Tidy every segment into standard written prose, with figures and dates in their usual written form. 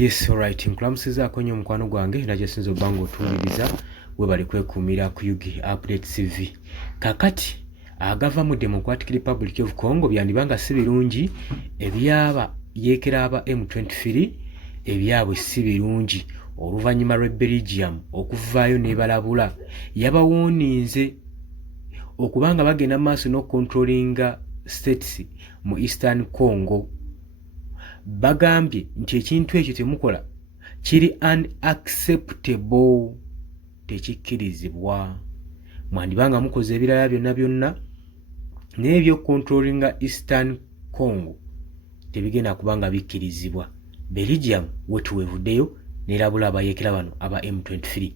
Yes, alright. Nkulamusizaako nnyo mukwano gwange era gyesinza obbanga otuwuliriza webali kwekuumira ku Yugi Update TV. Kakati agava mu Democratic Republic of Congo byandibanga si birungi, ebyaba yeekera aba M23 ebyabwe si birungi. Oluvannyuma lw'e Belgium okuvaayo n'ebalabula yabawuuninze okubanga bagenda maaso n'okucontrollinga states mu Eastern Congo. Bagambye nti ekintu ekyo temukola kiri unacceptable, tekikkirizibwa. Mwandibanga mukoze ebirala byonna n'ebyo controllinga Eastern Congo tebigenda kubanga bikkirizibwa. Belgium wetuwevuddeyo n'erabula abayeekera bano aba M23.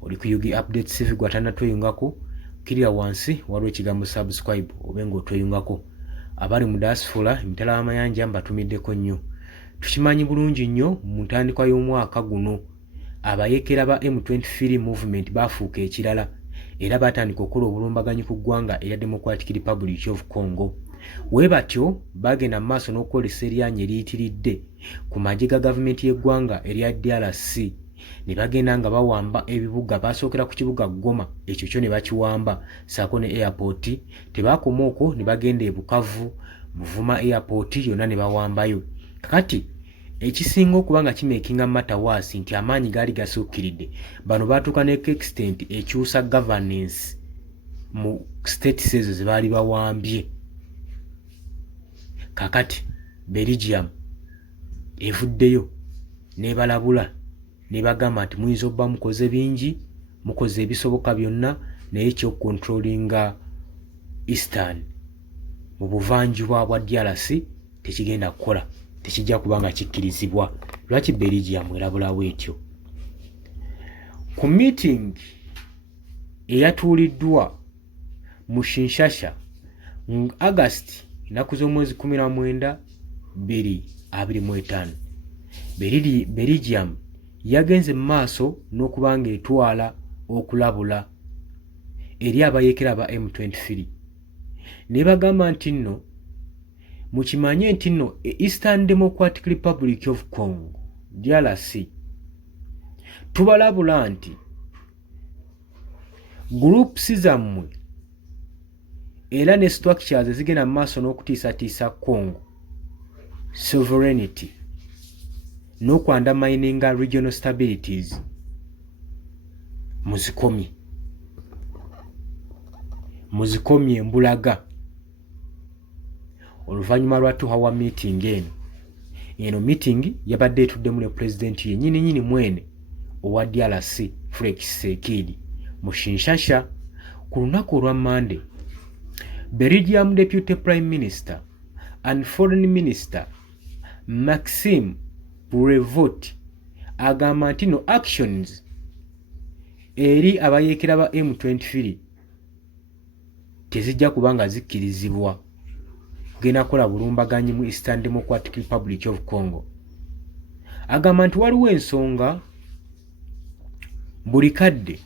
Oli ku Yugi Update TV gw'atannatweyungako kirira wansi waliwo ekigambo subscribe obe ng'otweyungako. Abali mu diaspora emitala y'amayanja mbatumiddeko nnyo. Tukimanyi bulungi nnyo mu ntandikwa y'omwaka guno abayeekera ba M23 movement baafuuka ekirala era batandika okukola obulumbaganyi ku ggwanga erya Democratic Republic of Congo. Bwe batyo bagenda mu maaso n'okukolesa eryanyi eriyitiridde ku magye ga gavumenti y'eggwanga erya DRC ne bagenda nga bawamba ebibuga. Basookera ku kibuga Goma, ekyo kyo ne bakiwamba saako ne airport. Tebaakoma okwo ne bagenda e Bukavu, Buvuma airport yonna ne bawambayo. Kakati ekisinga okuba nga kimakinga matter worse nti amaanyi gaali gasukkiridde, bano baatuuka ne extent ekyusa governance mu states ezo ze baali bawambye. Kakati Belgium evuddeyo n'ebalabula ne bagamba nti muyinza obba mukoze bingi, mukoze ebisoboka byonna, naye ekyokucontrollinga Eastern mu buvanjuba bwa DRC tekigenda kukola, tekijja kubanga kikkirizibwa. Lwaki Belgium erabulawo etyo? Ku meeting eyatuuliddwa mu Kinshasa mu August ennaku z'omwezi 19, 2025, Belgium yagenze mu maaso n'okubanga etwala okulabula eri abayeekera ba M23 ne bagamba nti nno mukimanye nti nno Eastern Democratic Republic of Congo DRC tubalabula nti groups zammwe era ne structures ezigenda mu maaso n'okutiisatiisa Congo sovereignty n'okwandamininga regional stabilities muzikomye embulaga. Oluvannyuma lwa tuhawa meeting eno meeting yabadde etuddemu ne president yennyini mwene owa DRC Felix Tshisekedi mu Kinshasa ku lunaku olwa Monday. Belgium Deputy Prime Minister and Foreign Minister Maxime Prevot agamba nti no actions eri abayeekera ba M23 tezijja kubanga zikkirizibwa kugenda kukola bulumbaganyi mu Eastern Democratic Republic of Congo. Agamba nti waliwo ensonga buli kadde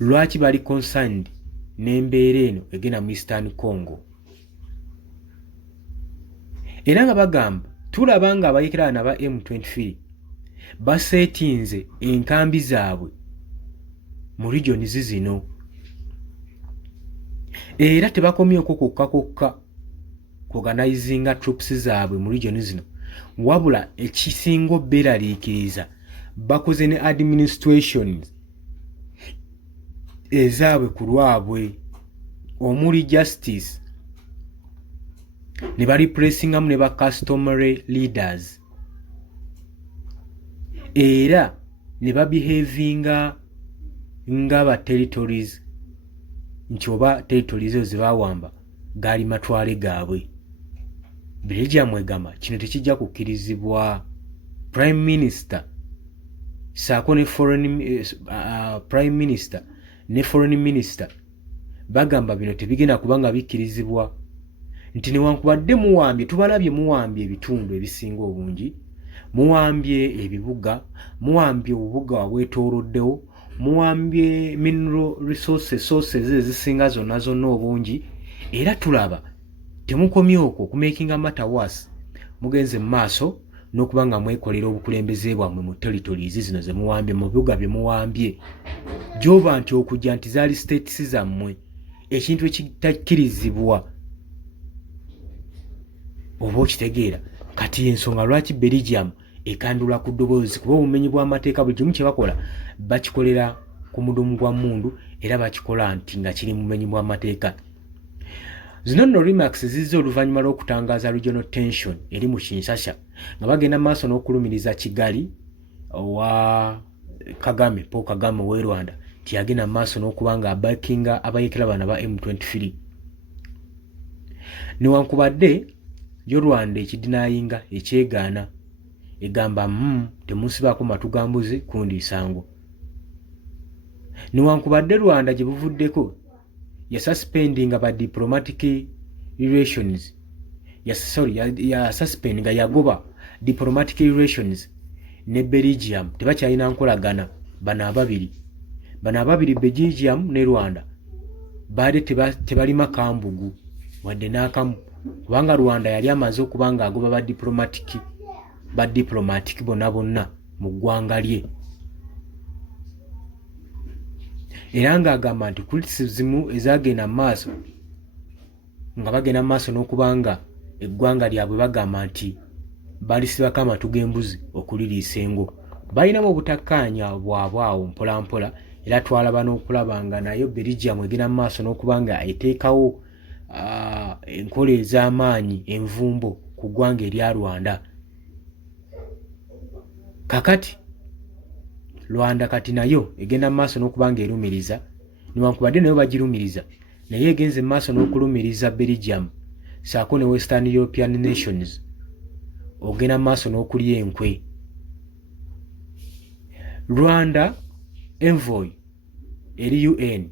lwaki bali concerned n'embeera eno egenda mu Eastern Congo, era nga bagamba tulaba nga abayeekera bano aba M23 baseetinze enkambi zaabwe mu regions zino era tebakomye okwo kokka organizinga troops zaabwe mu regions zino, wabula ekisinga obbeeraliikiriza bakoze ne administrations ezaabwe ku lwabwe omuli justice ne bariplacingamu ne ba customary leaders era ne babehavinga nga ba territories nti oba territories ezo ze bawamba gaali matwale gaabwe. Belgium egamba kino tekijja kukkirizibwa. Prime Minister saako ne Prime Minister ne Foreign Minister bagamba bino tebigenda kubanga bikkirizibwa, nti newankubadde muwambye, tubalabye muwambye ebitundu ebisinga obungi, muwambye ebibuga, muwambye obubuga wabwetooloddewo, muwambye mineral resources ezisinga zonna obungi, era tulaba temukomye okwo okumakinga matter worse mugenze mu maaso n'okuba nga mwekolera obukulembeze bwammwe mu territories zino ze muwambye mu bibuga bye muwambye gy'oba nti okujja nti zaali states zammwe ekintu ekitakkirizibwa oba okitegeera. Kati ensonga lwaki Belgium ekandula ku ddoboozi kuba obumenyi bw'amateeka buli kimu kye bakola bakikolera ku mudumu gwa mmundu era bakikola nti nga kiri mumenyi bw'amateeka. Zino nno remarks zizze oluvannyuma lw'okutangaaza regional tension eri mu Kinshasa nga bagenda maaso n'okulumiriza Kigali owa Kagame, Paul Kagame ow'e Rwanda nti yagenda maaso n'okuba nga abakinga abayekera bana ba M23. Newankubadde yo Rwanda ekidinayinga ekyegaana egamba temunsibaako matugambuzi kundi isango. Newankubadde Rwanda gye buvuddeko ya suspendinga ba diplomatic relations ya suspendinga yagoba diplomatic relations ne Belgium tebakyalina nkolagana bana ababiri Belgium ne Rwanda baade tebalima kambugu wadde n'akamu kubanga Rwanda yali amaze okuba nga agoba ba diplomatic bonna mu ggwanga lye era ng'agamba nti criticism ezagenda maaso nga bagenda maaso n'okuba nga eggwanga lyabwe bagamba nti balisibako amatu g'embuzi okuliriisa engo. Balinamu obutakkaanya bwabwe awo mpolampola era twalaba n'okulaba nga nayo Belgium egenda maaso n'okuba nga eteekawo enkola ez'amaanyi envumbo ku ggwanga erya Rwanda. Kakati Rwanda kati nayo egenda maaso n'okuba nga erumiriza newankubadde nayo bagirumiriza naye egenze maaso n'okulumiriza Belgium saako ne Western European nations ogenda maaso n'okulya enkwe. Rwanda envoy eri UN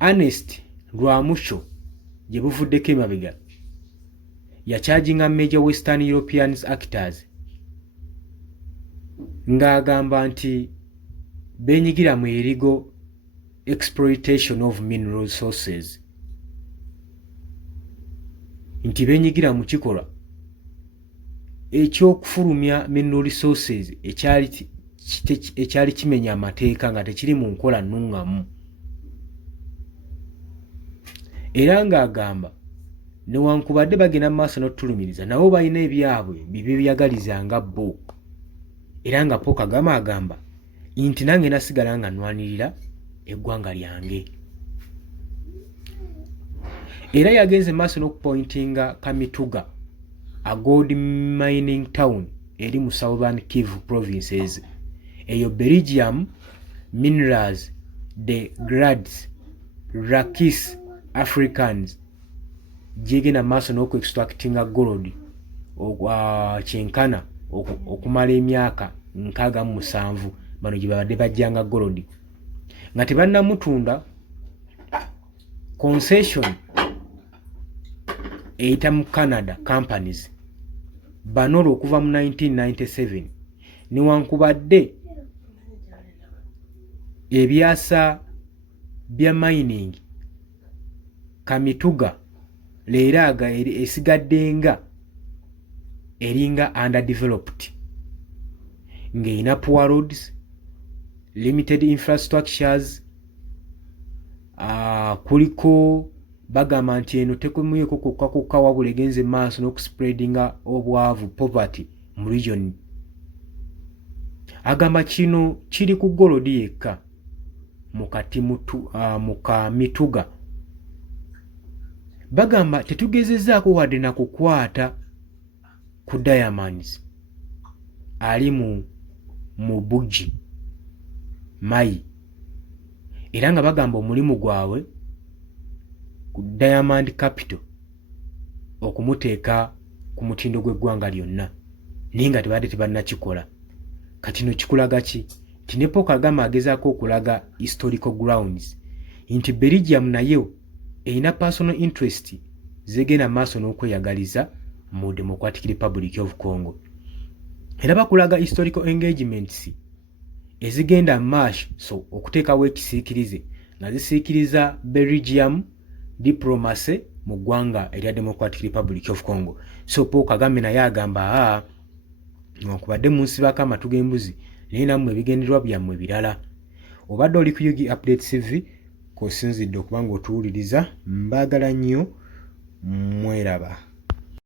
Ernest Rwamusho gye buvuddeko emabega yakyajinga major Western European actors ng'agamba nti benyigira mu illegal exploitation of mineral resources nti benyigira mu kikolwa ekyokufulumya mineral resources ekyali kimenya amateeka nga tekiri mu nkola nnungamu era ng'agamba newankubadde bagenda mu maaso n'otulumiriza nabo balina ebyabwe bibyagaliza nga bo era nga Paul Kagame agamba nti nange nasigala nga nnwanirira eggwanga lyange. Era yagenze maaso n'okupointinga Kamituga a gold mining town eri mu Southern Kivu provinces eyo Belgium Minerals de Grades Rakis Africans gyegenda maaso n'okuextractinga gold kyenkana okumala emyaka 67 bano gye babadde bajjanga gold nga tebannamutunda concession eyita mu Canada companies bano okuva mu 1997 newankubadde ebyasa bya mining Kamituga leero aga esigadde nga eringa underdeveloped ng'erina poor roads, limited infrastructures, kuliko bagamba nti eno tekumuyeko kukka wabula egenze maaso n'okuspreadinga obwavu poverty mu region. Agamba kino kiri ku golodi yekka mu Kamituga. Bagamba tetugezezaako wadde na kukwata ku diamonds ali mu Bugi Mai era nga bagamba omulimu gwabwe ku Diamond Capital okumuteeka ku mutindo gw'eggwanga lyonna naye nga tebadde tebannakikola. Kati no kikulaga ki nti ne Paul Kagame agezaako okulaga historical grounds nti Belgium nayo erina personal interest zegenda maaso n'okweyagaliza mu Democratic Republic of Congo. Era bakulaga historical engagements ezigenda maaso okuteekawo ekisiikirize nga zisiikiriza Belgium diplomacy mu ggwanga erya Democratic Republic of Congo. So Paul Kagame naye agamba newankubadde munsibaako amatu g'embuzi naye nammwe ebigendererwa byammwe birala. Obadde oli ku Yugi Updates TV k'osinzidde okuba ng'otuwuliriza, mbaagala nnyo, mweraba.